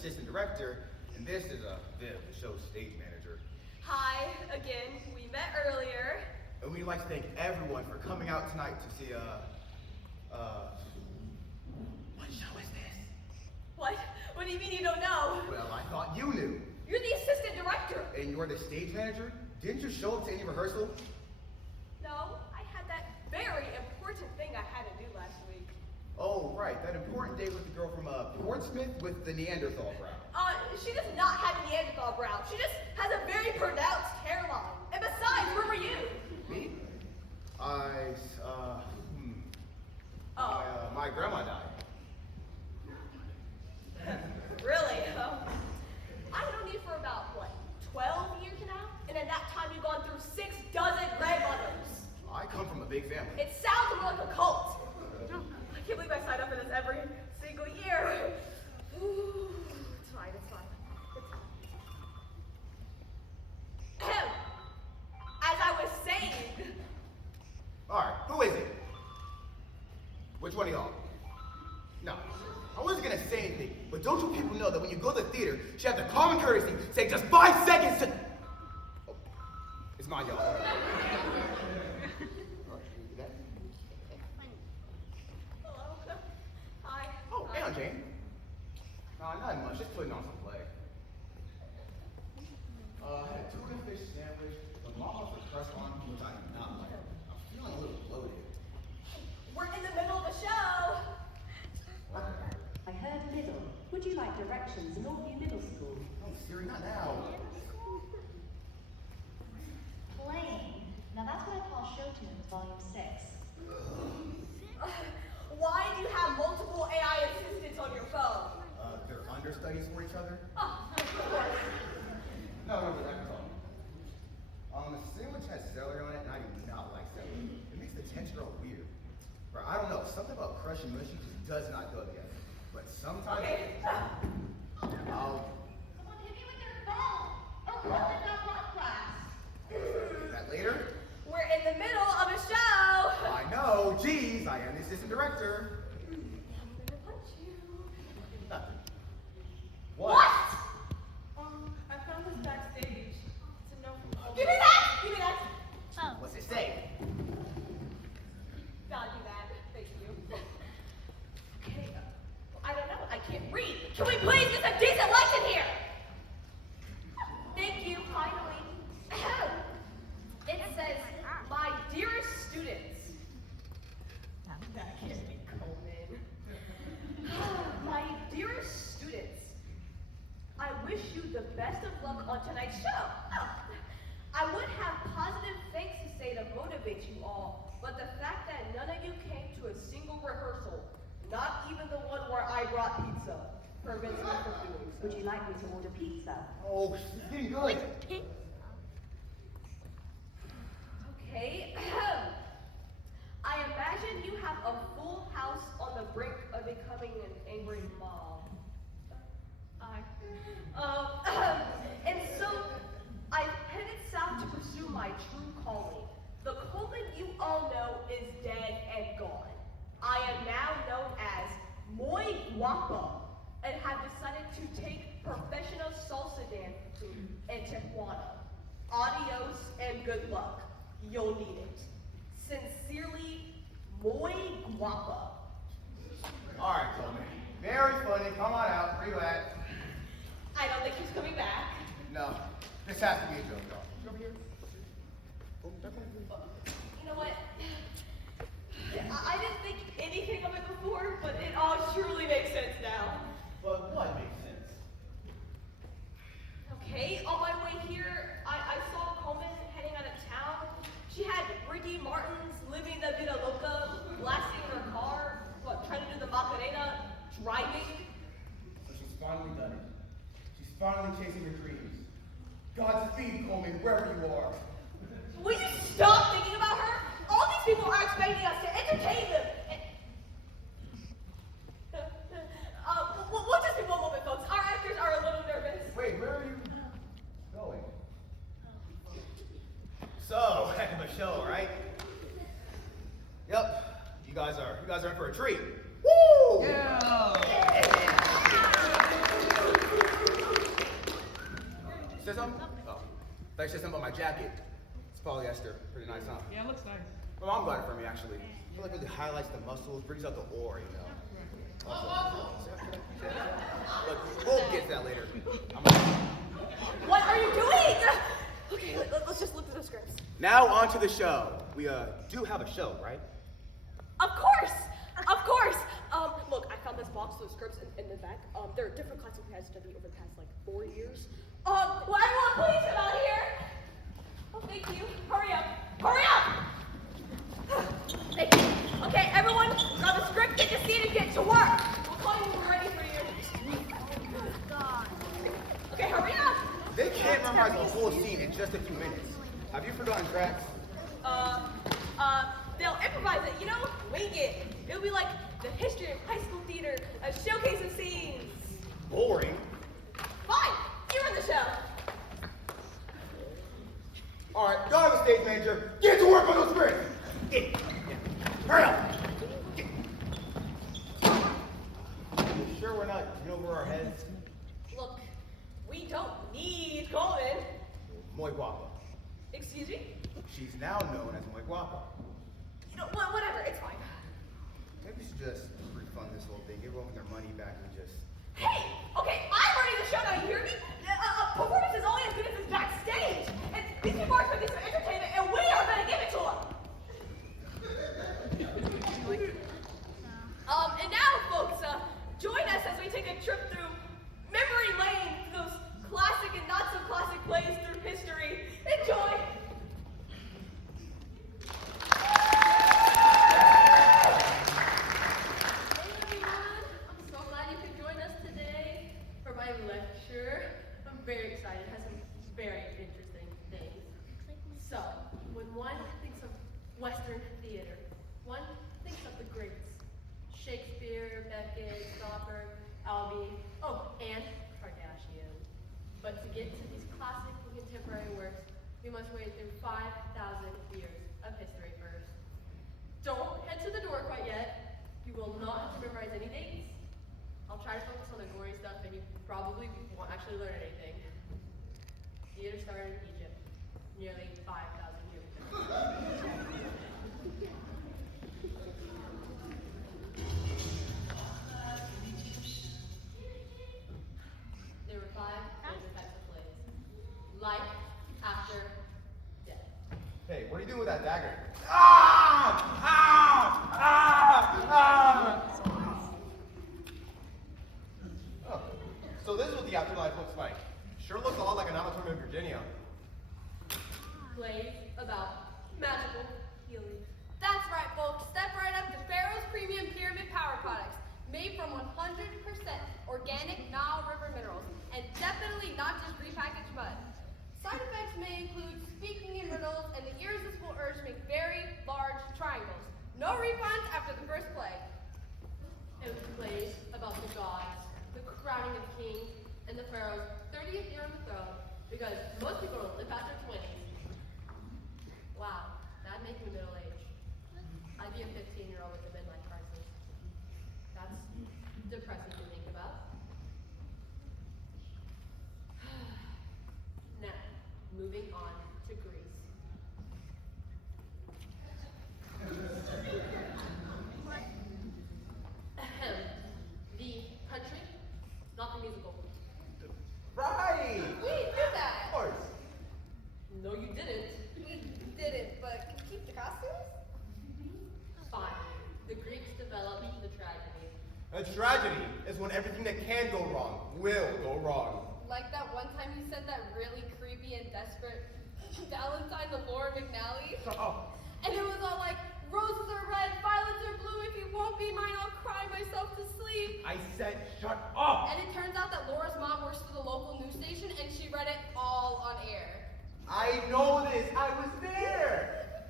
assistant director, and this is Viv, the show's stage manager. Hi, again. We met earlier. And we'd like to thank everyone for coming out tonight to see, what show is this? What? What do you mean you don't know? Well, I thought you knew. You're the assistant director. And you're the stage manager? Didn't you show up to any rehearsal? No, I had that very important thing I had to do last week. Oh, right, that important date with the girl from Portsmouth with the Neanderthal brow. She does not have a Neanderthal brow. She just has a very pronounced hairline. And besides, where were you? Me? My grandma died. Really? I've known you for about, 12 years now? And in that time you've gone through 6 dozen grandmothers. I come from a big family. It sounds more like a cult. I can't believe I signed up for this every single year. It's fine, it's fine. As I was saying. Alright, who is it? Which one of y'all? No, I wasn't gonna say anything, but don't you people know that when you go to the theater, you should have the common courtesy to take just 5 seconds to... Oh, it's mine, y'all. Alright, can you do that? Hello. Hi. Oh, Hi. hey, Aunt Jane. Not much, just putting on some play. I had a tuna fish sandwich, the mama for croissant, which I do not like. I'm feeling a little bloated. We're in the middle of a show. I heard middle. Would you like directions in Northview Middle School? Oh, Siri, not now. Plain. Now that's what I call show tunes, volume 6. Why do you have multiple AI assistants on your phone? They're understudies for each other? Oh, of course. No, that's all. The sandwich has celery on it, and I do not like celery. It makes the texture all weird. Or I don't know, something about crush and mushy just does not go together. But sometimes... Okay. I'll... Someone hit me with their phone! Oh, Coleman got blood class! Is that later? We're in the middle of a show. I know, geez, I am the assistant director. I'm gonna punch you. Nothing. What? I found this backstage. It's a note from Give me that! Give me that! Oh. What's it say? Value that. Thank you. Okay. I don't know. I can't read. Can we please get some decent lights in here? Thank you. Finally. It says, my dearest students. That can't be Coleman. My dearest students, I wish you the best of luck on tonight's show. I would have positive things to say to motivate you all, but the fact that none of you came to a single rehearsal, not even the one where I brought pizza, prevents me from doing so. Would you like me to order pizza? Oh, she's getting good. Okay. I imagine you have a full house on the brink of becoming an angry mom. And so I headed south to pursue my true calling. The Coleman you all know is dead and gone. I am now known as Muy Guapa and have decided to take professional salsa dancing in Tijuana. Adios and good luck. You'll need it. Sincerely, Muy Guapa. All right, Coleman. Very funny. Come on out. Relax. I don't think he's coming back. No, this has to be a joke, y'all. You over here? Oh, that's over here. You know what? I didn't think anything of it before, but it all truly makes sense now. But what makes sense? Okay, on my way here, I saw Coleman heading out of town. She had Ricky Martin's Living the Vida Loca blasting in her car, trying to do the Macarena, driving. So she's finally done it. She's finally chasing her dreams. Godspeed, Coleman, wherever you are. Will you stop thinking about her? All these people are expecting us to entertain them. We'll just be one moment, folks. Our actors are a little nervous. Wait, where are you going? So, heck of a show, right? Yep. You guys are in for a treat. Woo! Yeah. Say something? Oh. Thought you said something about my jacket. It's polyester. Pretty nice, huh? Yeah, it looks nice. My mom got it for me, actually. I feel like it really highlights the muscles, brings out the ore, you know. Look, we'll get to that later. What are you doing? Okay, let's just look through the scripts. Now on to the show. We do have a show, right? Of course! Of course! Look, I found this box of scripts in the back. There are different classes we had studied over the past, 4 years. Will everyone please come out here? Oh, thank you. Hurry up. Hurry up! Thank you. Okay, everyone, grab a script, get your seat, and get to work. We'll call you when we're ready for you. Oh, God. Okay, hurry up. They can't memorize the whole scene in just a few minutes. Have you forgotten tracks? They'll improvise it, wing it. It'll be like the history of high school theater, a showcase of scenes. Boring. Fine, you run the show. All right, go to the stage manager. Get to work on those scripts. Get. Hurry up. Get. You sure we're not in over our heads? Look, we don't need Coleman. Muy guapa. Excuse me? She's now known as Muy guapa. Whatever, it's fine. Maybe we should just refund this whole thing, give everyone their money back, and just... Hey, okay, I'm running the show now, you hear me? Performance is only as good as it's backstage. And these people are expecting some entertainment, and we are going to give it to them. And now, folks, join us as we take a trip through memory lane, those classic and not so classic plays through history. Enjoy. Very excited. It has some very interesting things. So, when one thinks of Western theater, one thinks of the greats. Shakespeare, Beckett, Stopper, Albee, and Kardashian. But to get to these classic and contemporary works, we must wade through 5,000 years of history first. Don't head to the door quite yet. You will not have to memorize any dates. I'll try to focus on the gory stuff, and you probably won't actually learn anything. Theater started in Egypt, nearly 5,000 years ago. There were 5 major types of plays. Life after death. Hey, what are you doing with that dagger? Ah! Ah! Ah! Ah! Oh, so this is what the afterlife looks like. Sure looks a lot like an auditorium in Virginia. Plays about magical healing. That's right, folks. Step right up to Pharaoh's Premium Pyramid Power Products, made from 100% organic Nile River minerals, and definitely not just repackaged mud. Side effects may include speaking in riddles and the irresistible urge to make very large triangles. No refunds after the first play. It was plays about the gods, the crowning of kings, and the pharaoh's 30th year on the throne, because most people don't live past their 20s. Wow, that'd make me middle aged. I'd be a 15-year-old with a midlife crisis. That's depressing to think about. Now, moving on to Greece. Ahem. The country, not the musical. Right! We did that. Of course. No, you didn't. We didn't, but can we keep the costumes? Fine. The Greeks developed the tragedy. A tragedy is when everything that can go wrong will go wrong. Like that one time you said that really creepy and desperate Valentine the Laura McNally. Oh. And it was all like, roses are red, violets are blue, if you won't be mine, I'll cry myself to sleep. I said shut up! And it turns out that Laura's mom works for the local news station and she read it all on air. I know this. I was there.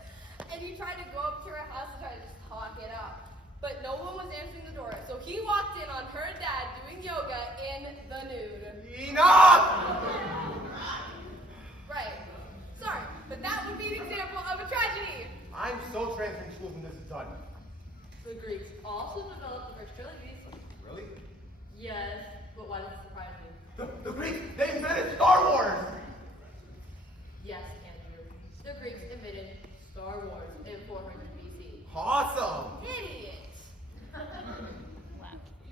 And he tried to go up to her house and try to just talk it out. But no one was answering the door, so he walked in on her dad doing yoga in the nude. Enough! Right. Sorry, but that would be an example of a tragedy. I'm so transferring schools when this is done. The Greeks also developed the first trilogies. Really? Yes, but why does it surprise you? The Greeks, they invented Star Wars! Yes, Andrew. The Greeks invented Star Wars in 400 BC. Awesome! Idiot.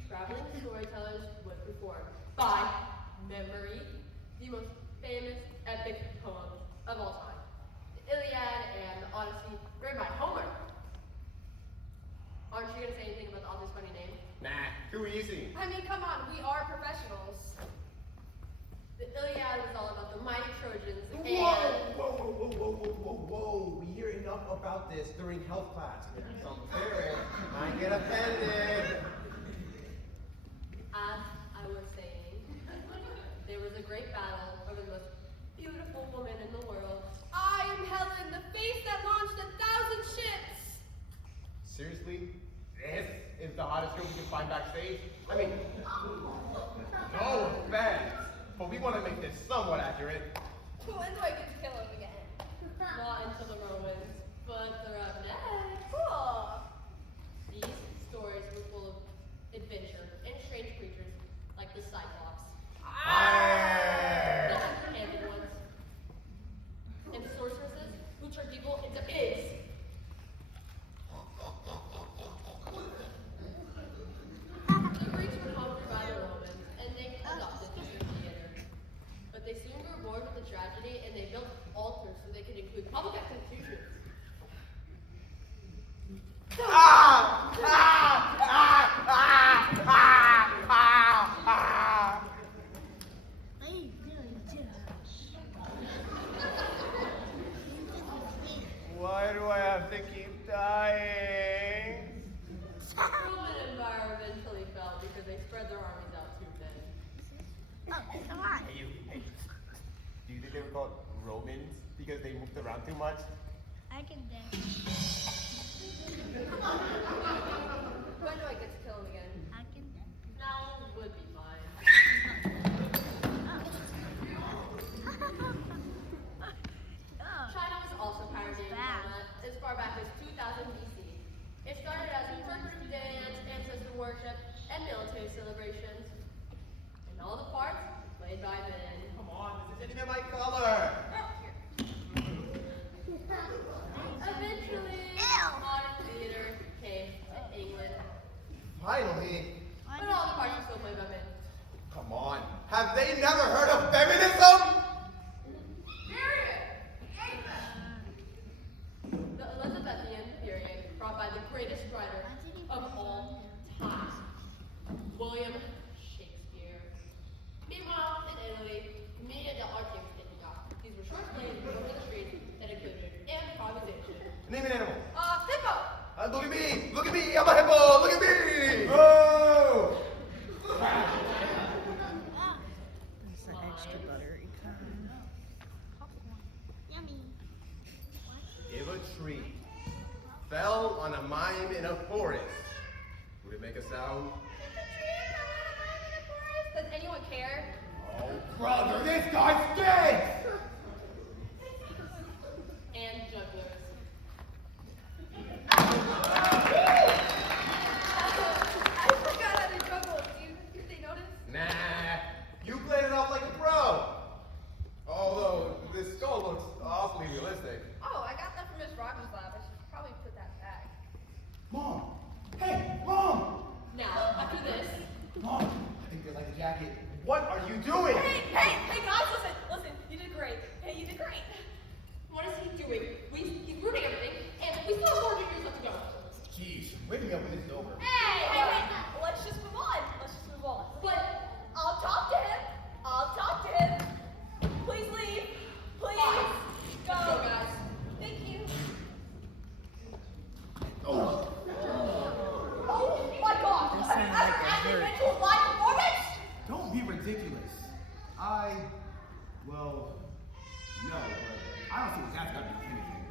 Traveling storytellers went before by memory the most famous epic poems of all time. The Iliad and the Odyssey written by Homer. Aren't you going to say anything about the author's funny name? Nah, too easy. I mean, come on, we are professionals. The Iliad was all about the mighty Trojans Whoa, and... whoa, whoa, whoa, whoa, whoa, whoa, whoa. We hear enough about this during health class. Some parent might get offended. As I was saying, there was a great battle over the most beautiful woman in the world. I am Helen, the face that launched 1,000 ships. Seriously? This is the hottest girl we can find backstage? I mean, no offense, but we want to make this somewhat accurate. When do I get to kill him again? Not until the Romans, but they're up next. Cool. These stories were full of adventure and strange creatures like the Cyclops, the underhanded ones, and sorceresses who turn people into pigs. The Greeks were conquered by the Romans, and they adopted Eastern theater. But they soon grew bored with the tragedy, and they built altars so they could include public executions. Ah! Ah! Ah! Ah! Ah! Ah! Why do I have to keep dying? Roman Empire eventually fell because they spread their armies out too thin. Hey, you. Hey. Do you think they were called Romans because they moved around too much? I can dance. When do I get to kill him again? I can dance. Now would be fine. China was also pioneering Roma as far back as 2000 BC. It started as interpretive dance, ancestor worship, and military celebrations. And all the parts played by men. Come on, this isn't even my color. Eventually, modern theater came to England. Finally. But all the parts are still played by men. Come on. Have they never heard of feminism? The Elizabethan period brought by the greatest writer of all time, William Shakespeare. Meanwhile, in Italy, media del arte was taking off. These were short plays over the streets that included improvisation. Name an animal. Hippo. Look at me! Look at me! I'm a hippo! Look at me! Oh! That's the extra buttery kind. Yummy. If a tree fell on a mime in a forest, would it make a sound? Does anyone care? Oh, brother, this guy's dead! And jugglers. I forgot how to juggle. Did they notice? Nah, you played it off like a pro. Although, this skull looks awfully realistic. Oh, I got that from Miss Rogers' lab. I should probably put that back. Mom! Hey, Mom! Now, after this, Mom, I think they like the jacket. What are you doing? Hey, guys, listen, you did great. Hey, you did great. what is he doing? He's ruining everything, and we still have 400 years left to go. Jeez, wake me up when this is over. Hey, let's just move on. But I'll talk to him. Please leave. Please. Fine. Go. Let's go, guys. Thank you. Oh. Oh my God. This Have you sounds ever like a actually hurt. been to a live performance? Don't be ridiculous. Well, no, but I don't see what that's got to do with anything.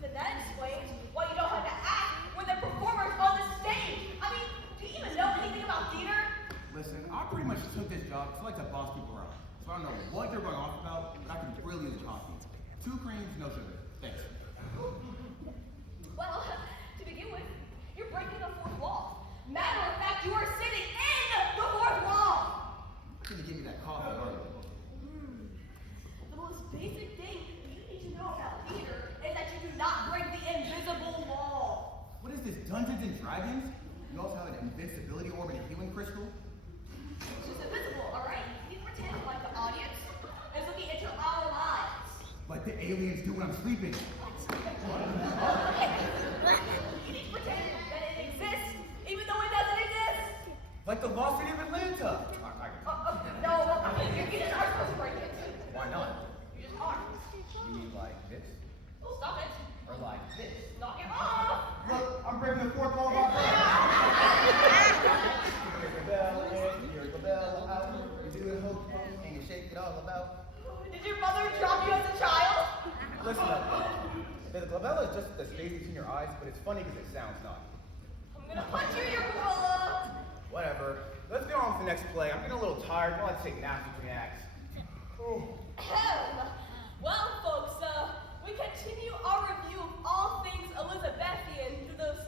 Then that explains why you don't have to act when the performers on the stage. I mean, do you even know anything about theater? Listen, I pretty much took this job because I like to boss people around. So I don't know what they're going off about, but I can really use a coffee. 2 creams, no sugar. Thanks. Well, to begin with, you're breaking the fourth wall. Matter of fact, you are sitting in the fourth wall. Can you give me that coffee, aren't you? The most basic thing Crystal? She's invisible, alright? You pretend like the audience is looking into our lives. Like the aliens do when I'm sleeping. Okay. You need to pretend that it exists, even though it doesn't exist. Like the lost city of Atlanta. No, you just aren't supposed to break it. Why not? You just aren't. You mean like this? Oh, stop it. Or like this? Knock it off. Look, I'm breaking the fourth wall of our bell. Here's the bell in, here's the bell out. You do it hook and you shake it all about. Did your mother drop you as a child? Listen up. The glabella is just the space between your eyes, but it's funny because it sounds not. I'm gonna punch you, your gorilla. Whatever. Let's get on with the next play. I'm getting a little tired. I want to take naps between acts. Well, folks, we continue our review of all things Elizabethan through those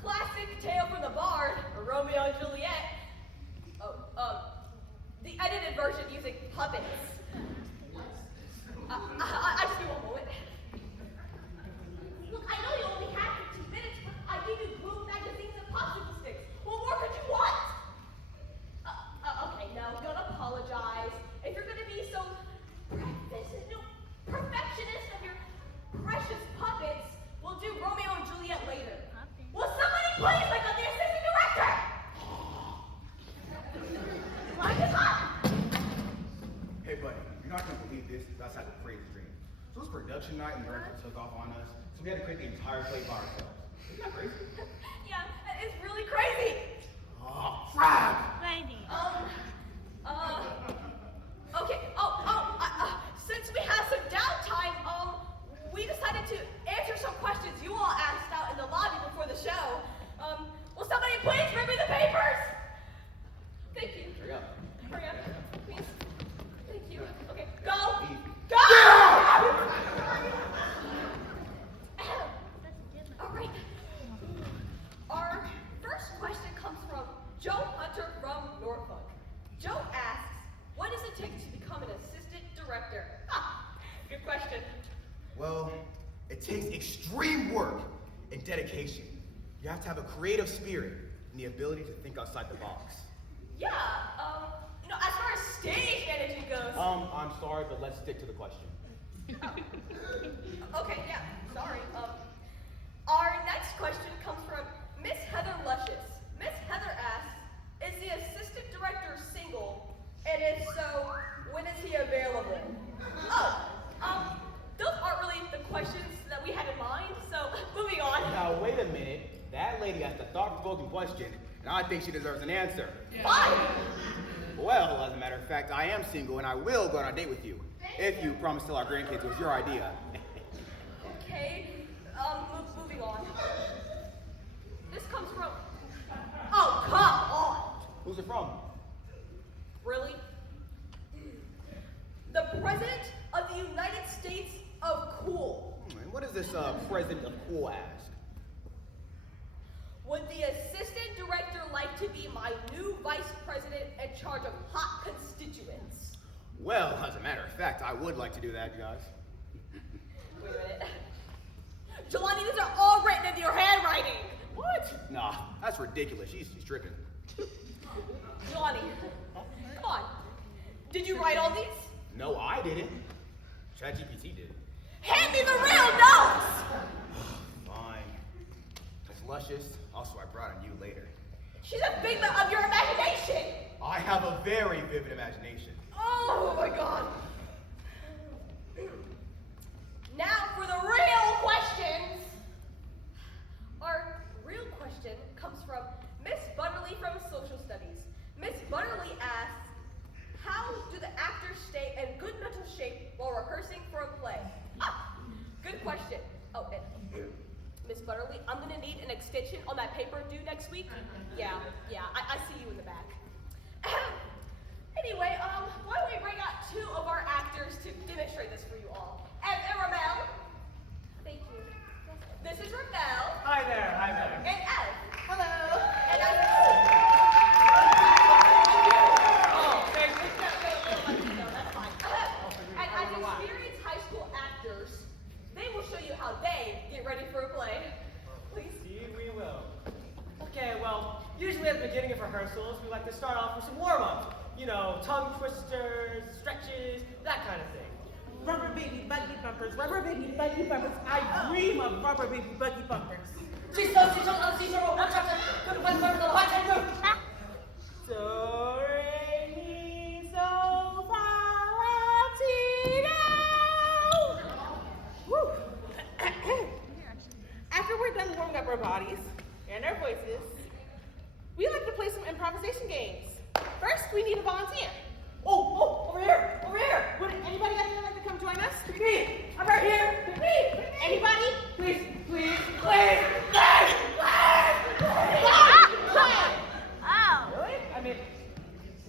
classic tale from the Bard, Romeo and Juliet. The edited version using puppets. I just need one moment. Look, I know you only had 15 minutes, but I gave you glue magazines and popsicle sticks. What more could you want? Okay, no, don't apologize. If you're gonna be so perfectionist of your precious puppets, we'll do Romeo and Juliet later. Will somebody please pick up the assistant director? Light is hot! Hey, buddy, you're not going to believe this. That's like a crazy dream. So it was production night and the director took off on us. So we had to create the entire play by ourselves. Isn't that crazy? Yeah, it's really crazy. Oh, frag! Okay. Since we have some downtime, we decided to answer some questions you all asked out in the lobby before the show. Will somebody please bring me the papers? Thank you. Hurry up. Hurry up, please. Thank you. Okay, go. Easy. Go! All right. Our first question comes from Joe Hunter from Norfolk. Joe asks, what does it take to become an assistant director? Good question. Well, it takes extreme work and dedication. You have to have a creative spirit and the ability to think outside the box. Yeah, as far as stage managing goes. I'm sorry, but let's stick to the question. Okay, yeah, sorry. Our next question comes from Miss Heather Luscious. Miss Heather asks, is the assistant director single? And if so, when is he available? Those aren't really the questions that we had in mind, so moving on. Now, wait a minute. That lady asked a thought-provoking question, and I think she deserves an answer. Fine. Well, as a matter of fact, I am single, and I will go on a date with you. If you promise to tell our grandkids it was your idea. Okay, moving on. This comes from... Oh, come on! Who's it from? Really? The President of the United States of Cool. And what does this president of cool ask? Would the assistant director like to be my new vice president in charge of hot constituents? Well, as a matter of fact, I would like to do that, guys. Wait a minute. Jelani, these are all written in your handwriting. What? Nah, that's ridiculous. She's tripping. Jelani, come on. Did you write all these? No, I didn't. ChatGPT did. Hand me the real notes! Fine. Miss Luscious, also I brought on you later. She's a figment of your imagination. I have a very vivid imagination. Oh my God. Now for the real questions. Our real question comes from Miss Butterly from Social Studies. Miss Butterly asks, how do the actors stay in good mental shape while rehearsing for a play? Good question. Oh, and Miss Butterly, I'm gonna need an extension on that paper due next week. Yeah, I see you in the back. Anyway, why don't we bring out two of our actors to demonstrate this for you all. And Ramel. Thank you. This is Ramel. Hi there. And Ev. Hello. And that's fine. And as experienced high school actors, they will show you how they get ready for a play. Please. Indeed we will. Okay, well, usually at the beginning of rehearsals, we like to start off with some warm-up. You know, tongue twisters, stretches, that kind of thing. Rubber baby buggy bumpers, rubber baby buggy bumpers. I dream of rubber baby buggy bumpers. So re mi so fa la ti do. Woo. After we're done warming up our bodies and our voices, we like to play some improvisation games. First, we need a volunteer. Oh, over here, over here. Would anybody out there like to come join us? Me, I'm right here. Me, anybody? Please, please, please, please, please. Oh. Really? I mean,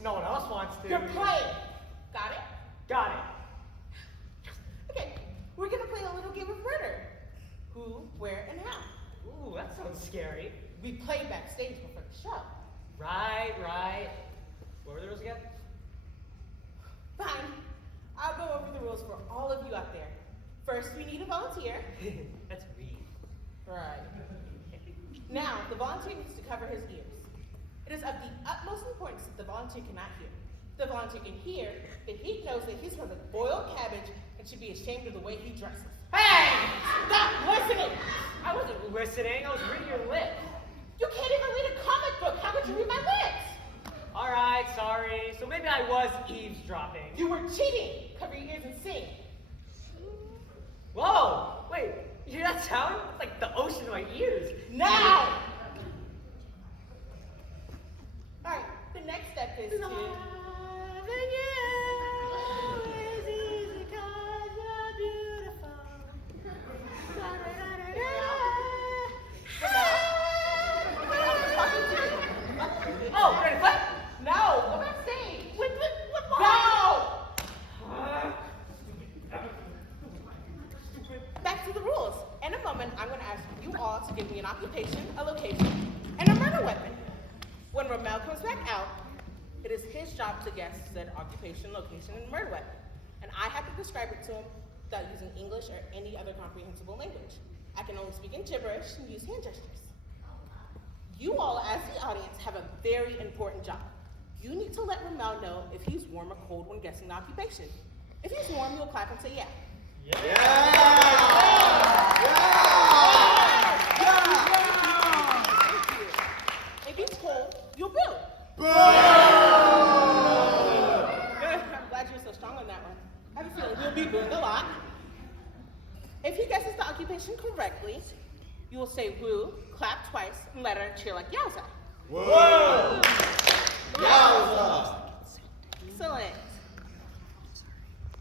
no one else wants to. You're playing. Got it? Got it. Okay, we're gonna play a little game of murder. Who, where, and how. Ooh, that sounds scary. We play backstage before the show. Right, right. What were the rules again? Fine. I'll go over the rules for all of you out there. First, we need a volunteer. That's me. Right. Now, the volunteer needs to cover his ears. It is of the utmost importance that the volunteer cannot hear. The volunteer can hear if he knows that he's from the boiled cabbage and should be ashamed of the way he dresses. Hey! Stop listening! I wasn't listening. I was reading your lips. You can't even read a comic book. How could you read my lips? All right, sorry. So maybe I was eavesdropping. You were cheating. Cover your ears and sing. Whoa! Wait, you hear that sound? It's like the ocean in my ears. Now! All right, the next step is to... Oh, ready, what? No, go backstage. What Go! Back to the rules. In a moment, I'm going to ask you all to give me an occupation, a location, and a murder weapon. When Ramel comes back out, it is his job to guess said occupation, location, and murder weapon. And I have to describe it to him without using English or any other comprehensible language. I can only speak in gibberish and use hand gestures. You all, as the audience, have a very important job. You need to let Ramel know if he's warm or cold when guessing the occupation. If he's warm, you'll clap and say yeah. If he's cold, you'll boo. Good. I'm glad you're so strong on that one. I have a feeling you'll be booed a lot. If he guesses the occupation correctly, you will say woo, clap twice, and let her cheer like Yowza. Whoa! Yowza! Excellent.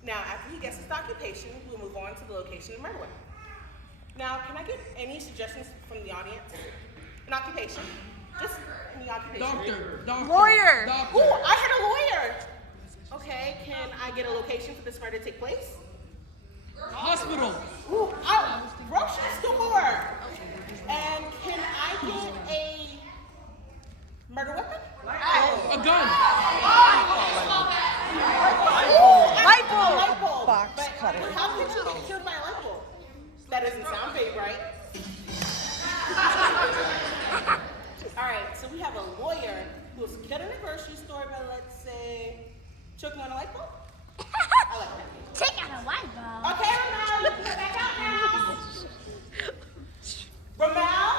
Now, after he guesses the occupation, we'll move on to the location and murder weapon. Now, can I get any suggestions from the audience? An occupation? Just any occupation. Doctor. Lawyer. Doctor. Ooh, I had a lawyer. Okay, can I get a location for this murder to take place? Hospital. Ooh, grocery store. And can I get a murder weapon? A gun. Light bulb. Light bulb. Box But cutter. how could you get killed by a light bulb? That doesn't sound big, right? All right, so we have a lawyer who was killed in a grocery store by, let's say, choking on a light bulb. I like that. Take out a light bulb. Okay, Ramel, you can go back out now. Ramel?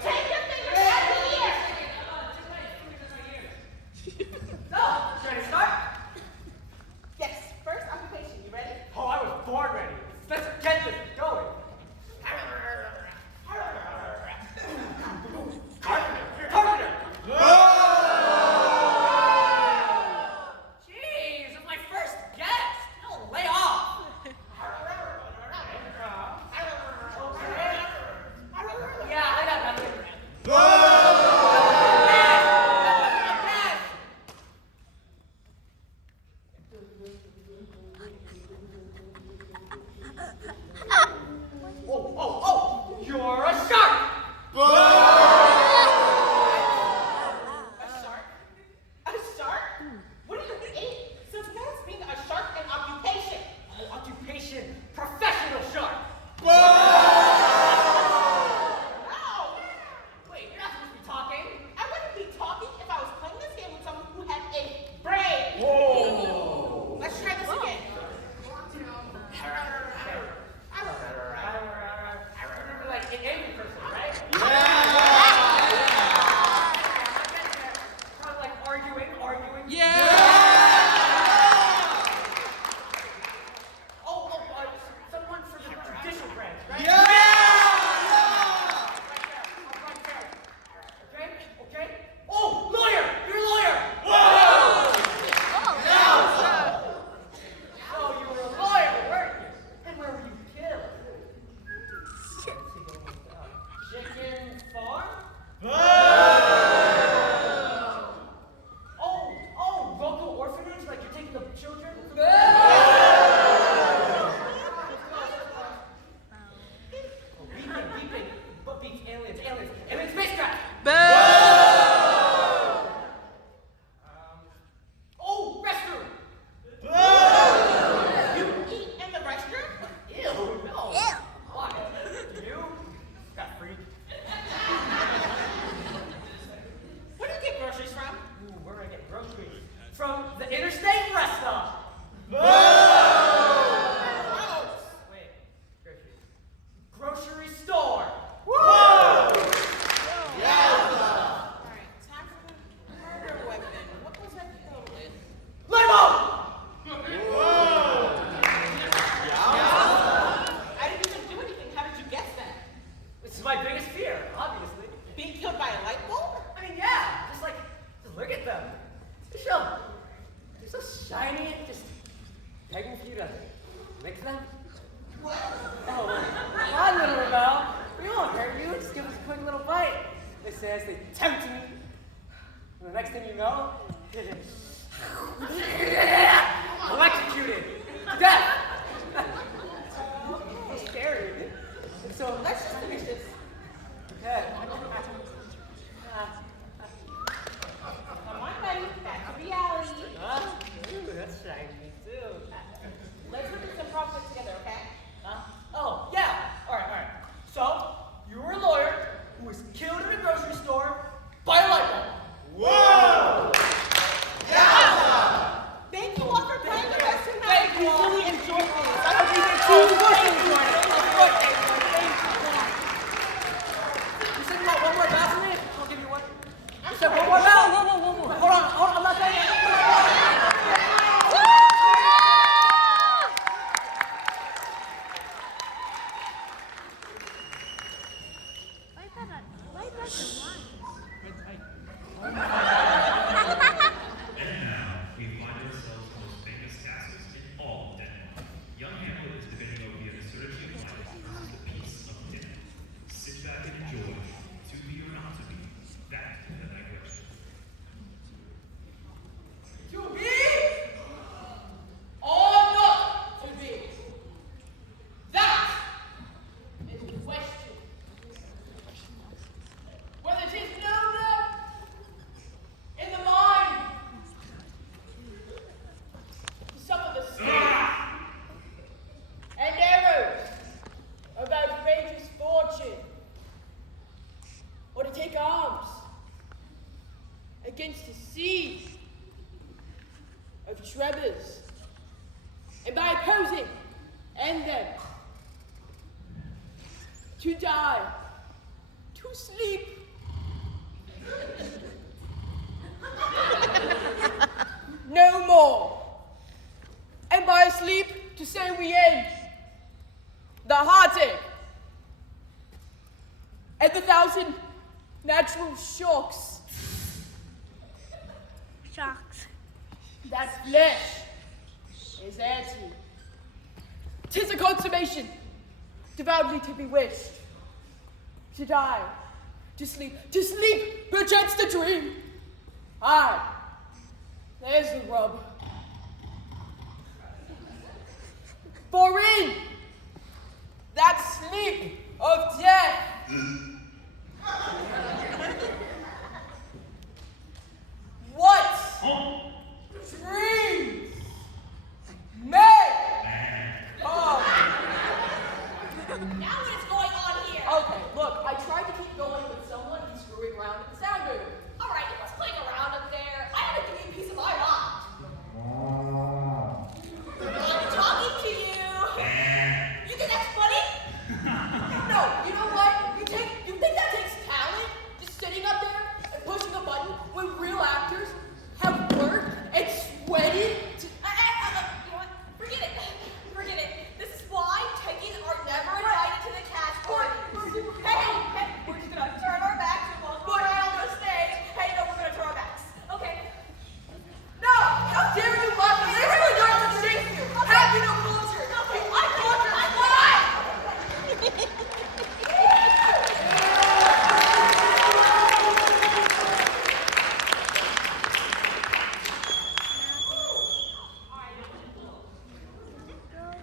Take your fingers out of the ear. So, ready to start? Yes, first occupation. You ready? Oh, I was born ready. Let's get this going. Carpenter. Jeez, it's my first guess. Oh, lay off. Yeah, I got nothing. Oh, you're a shark. A shark? A shark? What do you mean? Since when is being a shark an occupation? shiny, just begging for you to lick them? Oh, hi, little rebel. We won't hurt you. Just give us a quick little bite. They say as they tempt me. And the next thing you know, electrocuted to death. I'm scared. And so let's just finish this. Okay. Come on, buddy. Back to reality. Ooh, that's shiny too. Let's look at some profits together, okay? Oh, yeah. All right. So, you were a lawyer who was killed in a grocery store by a light bulb. Whoa! Thank you all for playing with us tonight. Thank We you all. really enjoyed this. I hope you did too. You said you want one more bell for me? I'll give you one. You said one more bell? Whoa. Hold on. I'm not done yet. And now, we find ourselves in the most famous castles in all of Denmark. Young Hamlet is debating over the absurdity of life versus the peace of death. Sit back and enjoy. To be or not to be? That is the question. To be or not to be? That is the question. Whether it is nobler in the mind to suffer the sting and arrows of outrageous fortune, or to take arms against the sea of troubles, and by opposing end them, to die, to sleep. No more. And by sleep, to say we end the heartache and the thousand natural shocks. That flesh is heir to. 'Tis a consummation, devoutly to be wished. To die, to sleep, perchance to dream. Aye, there's the rub. For in that sleep of death, what dreams may come. Now what is going on here? Okay, look, I tried to keep going with someone who's screwing around with the sound booth. All right, what's playing around up there? I had to give you a piece of my mind. I'm talking to you. You think that's funny? No, you know what? You think that takes talent? Just sitting up there and pushing a button when real actors have worked and sweated to... You know what? Forget it. This is why techies are never invited to the cast party. Hey, we're just gonna turn our backs and walk around the stage. Hey, no, we're gonna turn our backs. Okay. No! How dare you mock me? This is not to Shakespeare! Have you no culture? Okay, My culture is why!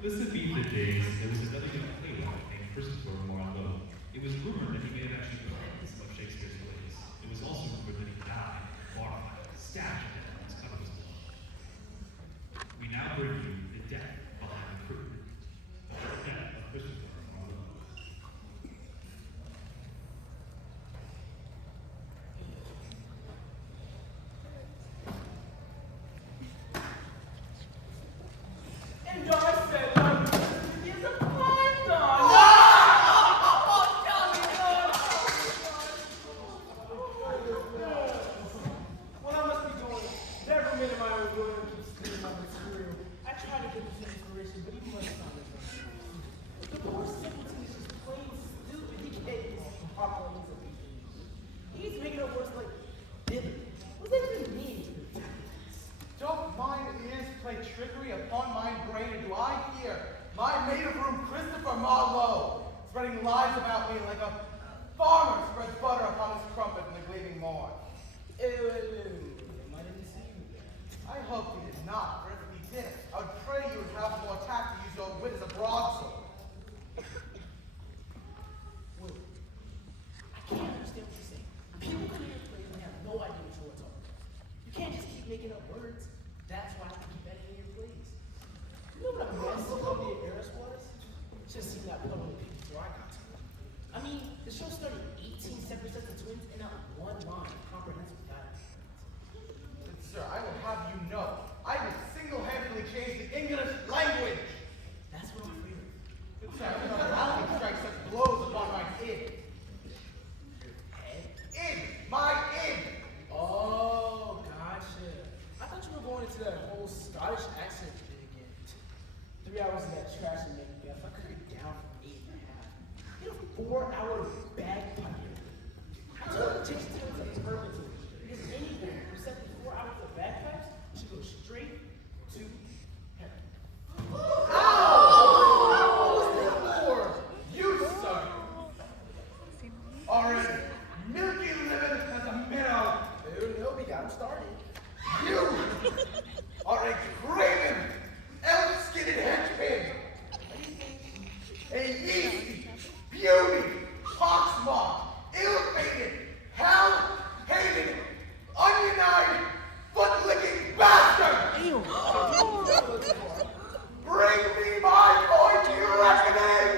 This would be the days there was another young playwright named Christopher Marlowe. It was rumored that he may have actually played some of Shakespeare's plays. It was also rumored that he died, horrified, stabbed to death on his cover of his book. We now bring you the death behind the curtain. The death of Christopher Marlowe. And I said I was is a python! What I must be doing, never been in my own room and keep screaming like a screw. I tried lies about me like a farmer spreads butter upon his crumpet in the gleaming morn. Ew, I didn't see you there. I hope he did not, for if he did, I would pray you would have more tact to use your wit as a broadsword. Will, I can't understand what you're saying. People come here to play and have no idea what you're talking about. You can't just keep making up words. That's why I keep editing your plays. You know what a mess Columbia Eris was? Just seeing that public people before I got to it. I mean, the show studied 18 separate sets of twins and not one line of comprehensive dialogue. Good sir, I will have you know, I will single-handedly change the English language. That's what I'm afraid of. Good sir, I will not allow you to strike such blows upon my id. Head? Id! My id! Oh, gotcha. I thought you were going into that whole Scottish accent thing again. 3 hours of that trash and Macbeth, I could be down for 8.5. Get a 4-hour bagpipe. I told you Chase Taylor's a perfect tool. Because anyone who sets me 4 hours of bagpipes should go straight to heaven. You, sir, are as milky living as a minnow. No, we got him started. You are a craven, elf-skinned henchman. A yeasty, beauty, poxmock, ill-fated, hell-hated, onion-eyed, foot-licking bastard! Bring me my point, you reckoning!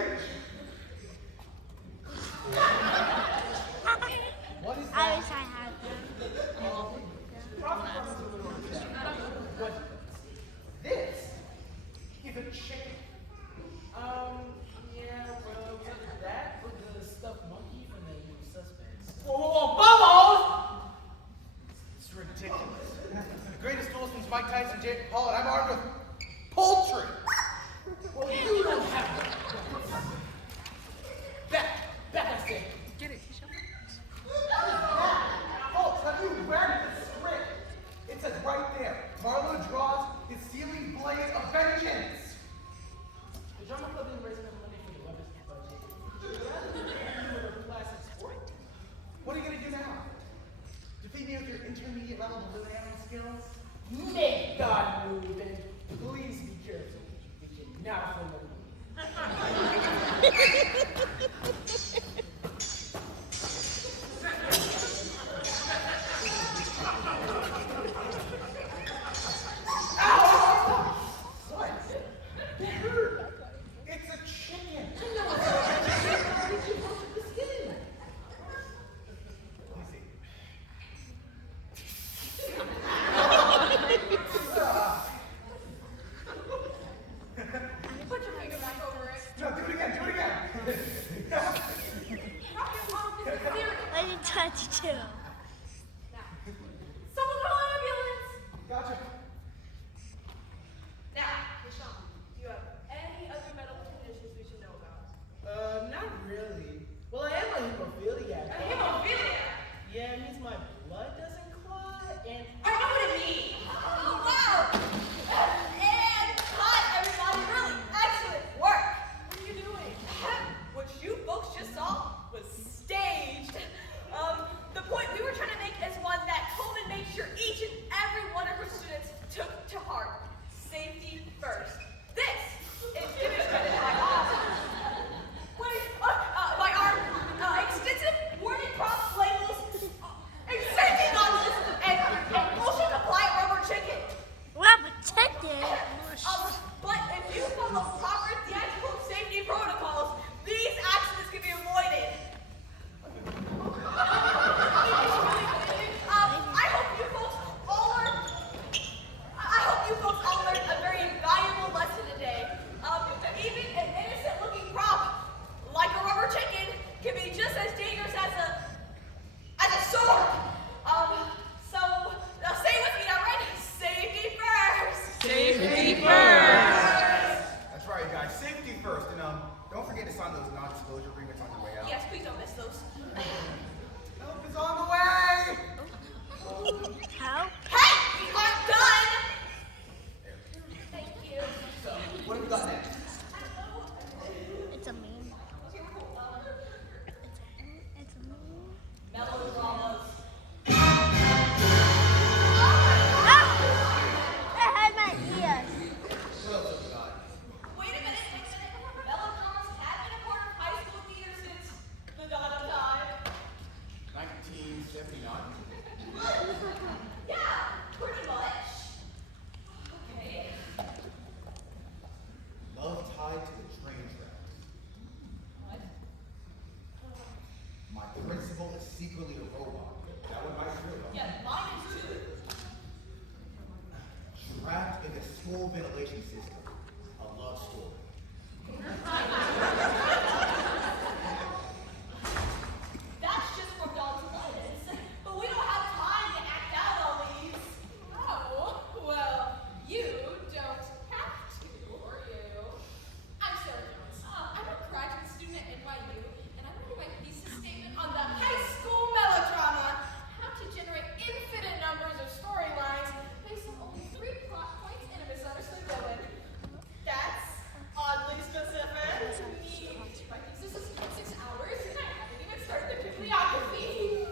What is I that? wish I had them. This is a chicken. Yeah, well, that or the stuffed monkey from the Usual Suspects. Whoa, Bubbles! It's ridiculous. The greatest duel since Mike Tyson, Jake Paul, and I'm armed with poultry. Well, you don't have that. Back, I said. Get it. Folks, have you read the script? It says right there, Marlowe draws his sealing blade of vengeance. The drama club is raising up money for the weapons budget. Would you rather do with a classic sport? What are you gonna do now? Defeat me with your intermediate level balloon animal skills? Make God move and please be careful. We cannot afford the money. What? It hurt. It's a chicken. Let me see. Put your finger back over it. No, do it again, do it again. Rock your mom, this is serious. I did 22. Now, someone call an ambulance. Gotcha. Now, Deshaun, do you have any other medical conditions we should know about? Not really. Well, I am a hemophiliac. A hemophiliac? Yeah, it means my blood doesn't clot and I know what it means. Oh, wow. And cut, everybody. Really excellent work. What are you doing? What you folks just saw was staged. The point we were trying to make is one that Coleman made sure each and every one of her students took to heart. Safety first. This is demonstrated by our extensive warning props, labels, and safety goggles, and bullshit compliant rubber chicken. Rubber chicken. But if you follow proper theatrical safety protocols, these accidents can be avoided. I hope you folks all learned a very valuable lesson today. Even an innocent-looking prop, like a rubber chicken, can be just as dangerous as a sword. So say it with me now, right? Safety first. Safety first. That's right, guys. Safety first. And don't forget to sign those non-disclosure agreements on your way out. Yes, please don't miss those. Help is on the way! How? Hey, we aren't done. Thank you. So, what have we got next? It's a meme. full ventilation system. A love story. That's just from Dawn's Abundance. But we don't have time to act out all these. Oh, well, you don't have to, or you. I'm Sarah Jones. I'm a graduate student at NYU, and I'm writing my thesis statement on the high school melodrama, how to generate infinite numbers of storylines based on only 3 plot points and a misunderstood villain. That's oddly specific. My thesis is 6 hours, and I haven't even started the bibliography.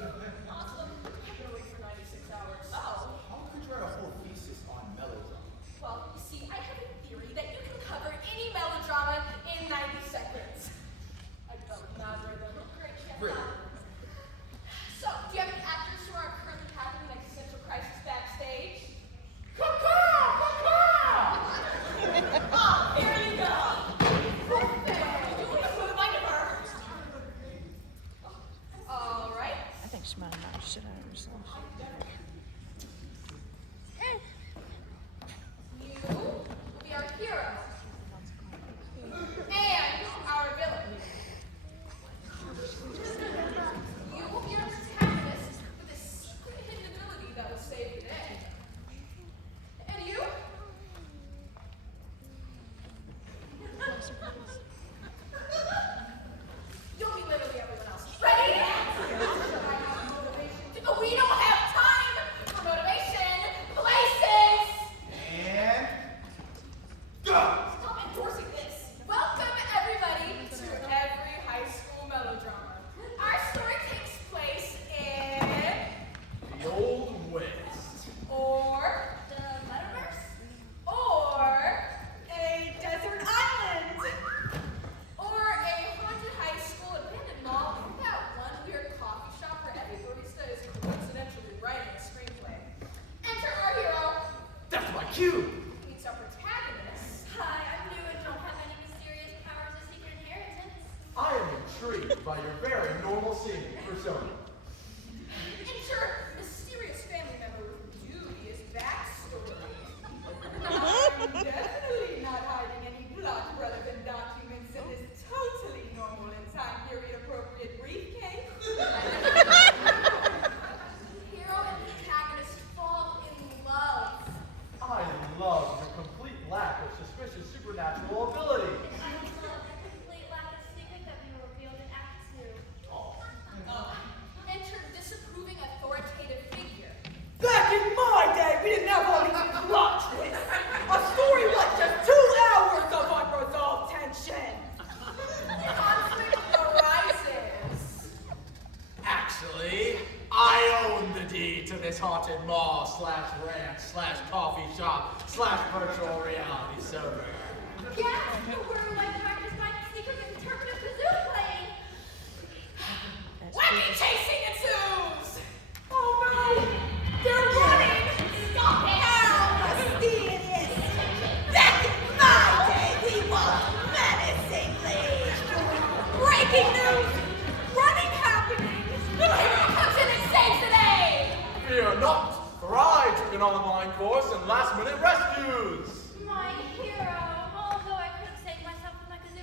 Awesome. I've been awake for 96 hours. Oh. How could you write a whole thesis on melodrama? Well, you see, I have a theory that you can cover any melodrama in 90 seconds. I developed an algorithm. Great chef. Great. So, do you have any actors who are currently having an existential crisis backstage? Oh, here you go. Perfect. You wouldn't have minded her. All right. I think she might have knocked the shit out of herself. You will be our hero. And our villain. You will be our protagonist with a secret hidden ability that will save the day. And you? You'll be literally everyone else. Ready? We don't have time for motivation. Places! And go! Stop endorsing this. Welcome, everybody, to Every High School Melodrama. Our story takes place in... The Old West. Or... the Metaverse? Or... a desert island? Or a haunted high school abandoned mall with that one weird coffee shop where every barista is coincidentally writing a screenplay. Enter our hero. That's my cue! Meets our protagonist. Hi, I'm new and don't have any mysterious powers or secret inheritance. I am intrigued by your very normal seeming persona. Enter mysterious family member with dubious backstory. I'm definitely not hiding any plot-relevant documents in this totally normal and time period appropriate briefcase. Hero and protagonist fall in love. I love your complete lack of suspicious supernatural ability. And I love the complete lack of secret that we revealed in Act 2. Enter disapproving authoritative figure. Back in my day, we didn't have all these plot twists. A story was just 2 hours of unresolved tension. Conflict arises. Actually, I own the deed to this haunted mall / ranch / coffee shop / virtual reality server. Yes, we're like practice by the secret of interpretive kazoo playing. Wacky chasing ensues! Oh no! They're running! Stop it! How mysterious! Back in my day, we walked menacingly. Breaking news! Running happening! The hero comes in and saves the day! Fear not, for I took an online course in last-minute rescues. My hero, although I could have saved myself with my kazoo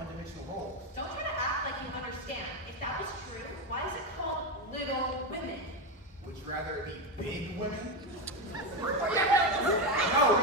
one-dimensional roles. Don't try to act like you understand. If that was true, why is it called Little Women? Would you rather it be big women? Or you're telling us that? No.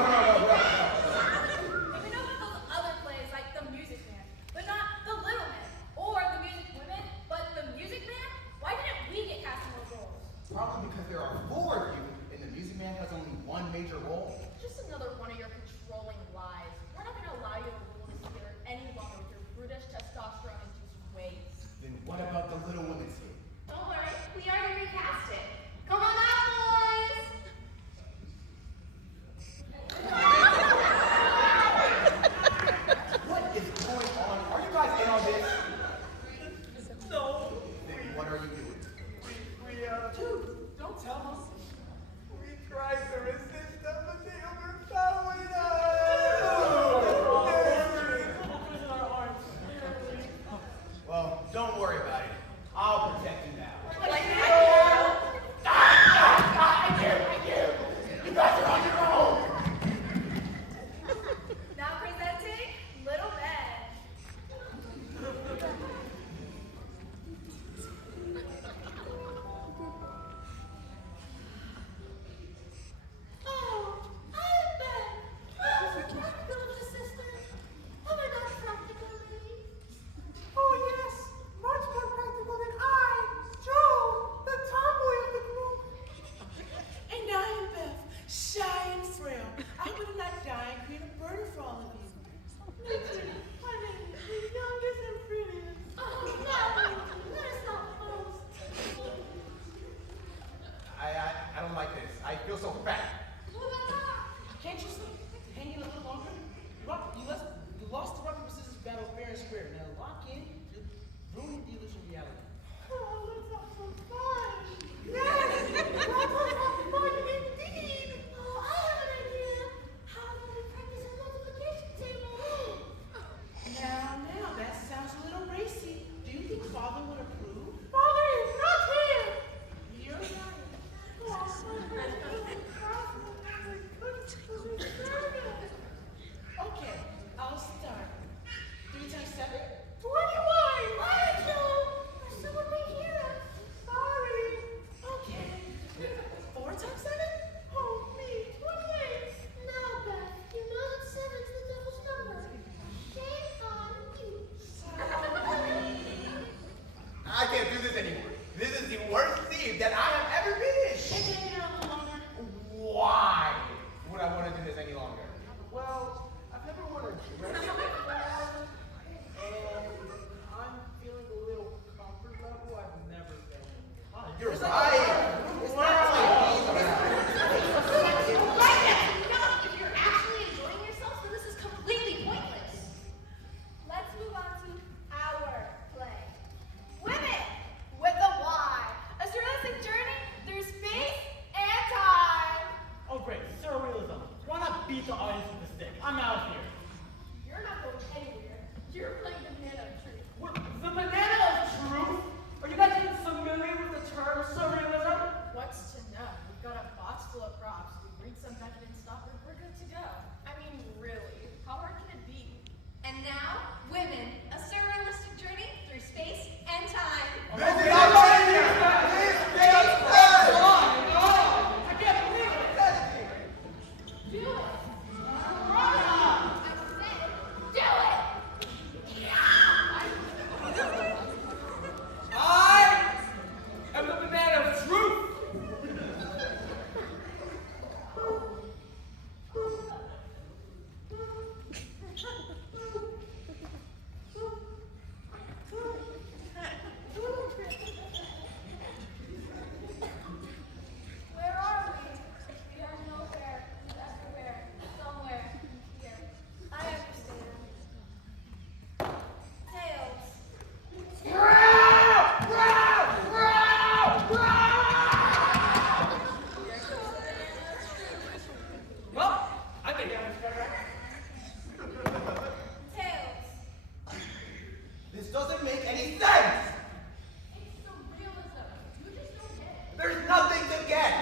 We know that those other plays like The Music Man, but not The Little Men, or The Music Women, but The Music Man? Why didn't we get cast in those roles? Probably because there are 4 of you, and the Music Man has only one major role. Just another one of your controlling lies. We're not going to allow you to rule this theater any longer with your brutish testosterone-induced ways. Then what about the Little Women's Theater? Don't worry, we already recast it. Come on out, boys! What is going on? Are you guys in on this? No. Then what are you doing? Dude, don't tell us. We tried to resist them, but they overpowered us. Well, don't worry about it. I'll protect you now. Like I do. You guys are on your own. Now presenting Little Men. Oh, I'm back. Oh, sister. Have I not practical lady? Oh yes, much more practical than I, Joe, the tomboy of the group. And I am Beth, shy and frail. I would not die and create a burden for all of you. Literally, my name is the youngest and prettiest. Oh, no. Let us not boast. I don't like this. I feel so fat. Can't you see? Hang in a little longer. You lost the rock, paper, scissors battle fair and square. Now lock in, ruin the illusion of reality. Oh, let's have some fun. Yes, let's have fun indeed. Oh, I have an idea. How about we practice a multiplication table? Now, that sounds a little racy. Do you think Father would approve? Father is not here. You're right. Okay, I'll start. 3 times 7? 21. Why, Joe? Someone may hear us. Sorry. Okay. 4 times 7? Oh, me. 28. Now, Beth, you know that 7's the devil's number. Shame on you. I can't do this anymore. This is the worst theme that I have ever been in. Why would I want to do this any longer? Well, I've never worn a dress before, and I'm feeling a little comfort level I've never been in. You're right. It's not like If you're actually enjoying yourself, then this is completely pointless. Let's move on to our play. Women with a Y. A surrealistic journey through space and time. Oh great, surrealism. Why not beat the audience with a stick? I'm out of here. You're not going anywhere. You're playing the banana tree. What, the banana of truth? Are you guys even familiar with the term surrealism? What's to know? We've got a box full of props. We read some decadent stuff and we're good to go. I mean, really, how hard can it be? And now, women, a surrealistic journey through space and time. this is amazing. This is fun. I can't believe it. Do it. I said, do it. I am the banana of truth. Where are we? We are nowhere. He's everywhere. Somewhere. Here. I understand. Tails. Well, I think I'm better. Tails. This doesn't make any sense. It's surrealism. You just don't get it. There's nothing to get.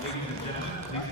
Ladies and gentlemen, please